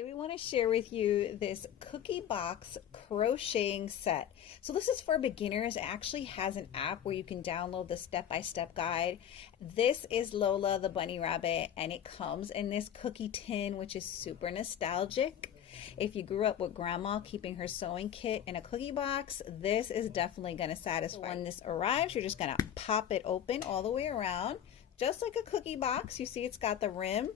Today we want to share with you this cookie box crocheting set. So this is for beginners. It actually has an app where you can download the step-by-step guide. This is Lola the bunny rabbit, and it comes in this cookie tin, which is super nostalgic. If you grew up with grandma keeping her sewing kit in a cookie box, this is definitely going to satisfy. When this arrives, you're just going to pop it open all the way around, just like a cookie box. You see it's got the rim.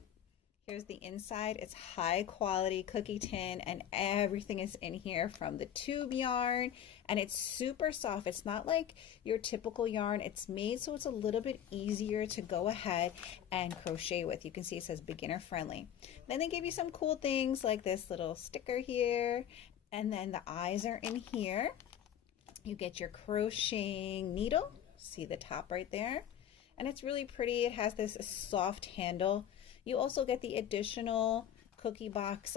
Here's the inside. It's high quality cookie tin, and everything is in here from the tube yarn, and it's super soft. It's not like your typical yarn. It's made so it's a little bit easier to go ahead and crochet with. You can see it says beginner friendly. Then they give you some cool things like this little sticker here, and then the eyes are in here. You get your crocheting needle. See the top right there? And it's really pretty. It has this soft handle. You also get the additional cookie box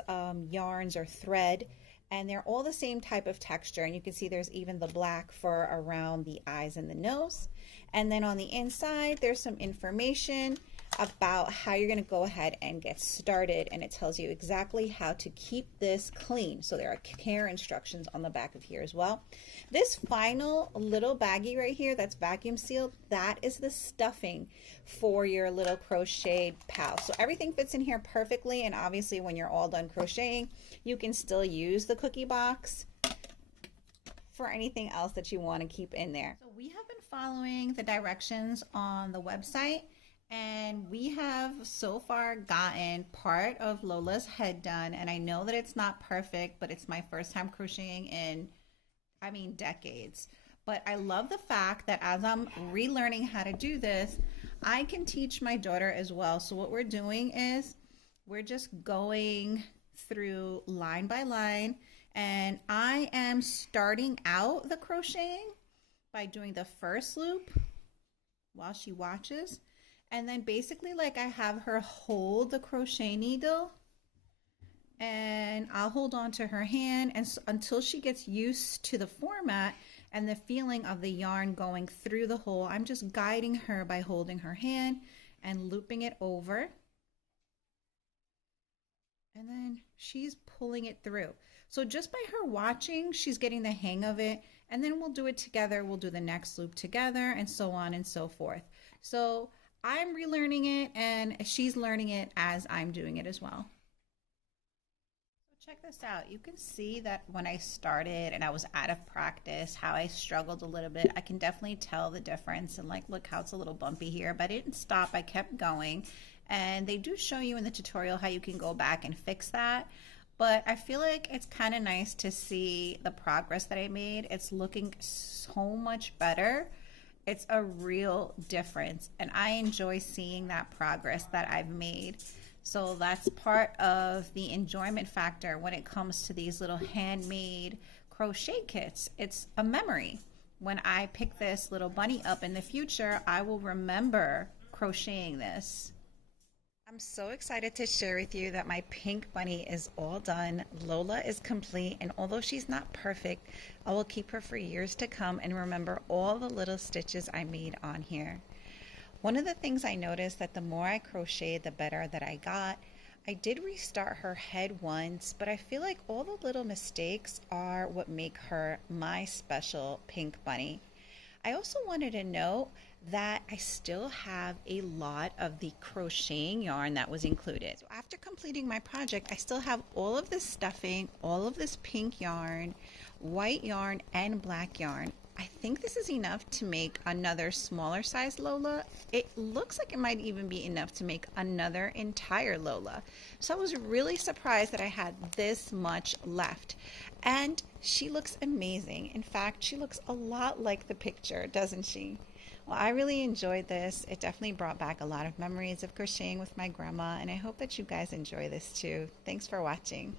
yarns or thread, and they're all the same type of texture. And you can see there's even the black for around the eyes and the nose. And then on the inside, there's some information about how you're going to go ahead and get started, and it tells you exactly how to keep this clean. So there are care instructions on the back of here as well. This final little baggie right here that's vacuum sealed, that is the stuffing for your little crocheted pal. So everything fits in here perfectly, and obviously when you're all done crocheting, you can still use the cookie box for anything else that you want to keep in there. So we have been following the directions on the website, and we have so far gotten part of Lola's head done, and I know that it's not perfect, but it's my first time crocheting in, decades. But I love the fact that as I'm relearning how to do this, I can teach my daughter as well. So what we're doing is we're just going through line by line, and I am starting out the crocheting by doing the first loop while she watches. And then basically like I have her hold the crochet needle, and I'll hold on to her hand and until she gets used to the format and the feeling of the yarn going through the hole. I'm just guiding her by holding her hand and looping it over. And then she's pulling it through. So just by her watching, she's getting the hang of it, and then we'll do it together. We'll do the next loop together, and so on and so forth. So I'm relearning it, and she's learning it as I'm doing it as well. So check this out. You can see that when I started and I was out of practice, how I struggled a little bit. I can definitely tell the difference, and like, look how it's a little bumpy here, but I didn't stop. I kept going, and they do show you in the tutorial how you can go back and fix that. But I feel like it's kind of nice to see the progress that I made. It's looking so much better. It's a real difference, and I enjoy seeing that progress that I've made. So that's part of the enjoyment factor when it comes to these little handmade crochet kits. It's a memory. When I pick this little bunny up in the future, I will remember crocheting this. I'm so excited to share with you that my pink bunny is all done. Lola is complete, and although she's not perfect, I will keep her for years to come and remember all the little stitches I made on here. One of the things I noticed that the more I crocheted, the better that I got. I did restart her head once, but I feel like all the little mistakes are what make her my special pink bunny. I also wanted to note that I still have a lot of the crocheting yarn that was included. So after completing my project, I still have all of this stuffing, all of this pink yarn, white yarn, and black yarn. I think this is enough to make another smaller size Lola. It looks like it might even be enough to make another entire Lola. So I was really surprised that I had this much left. And she looks amazing. In fact, she looks a lot like the picture, doesn't she? Well, I really enjoyed this. It definitely brought back a lot of memories of crocheting with my grandma, and I hope that you guys enjoy this too. Thanks for watching.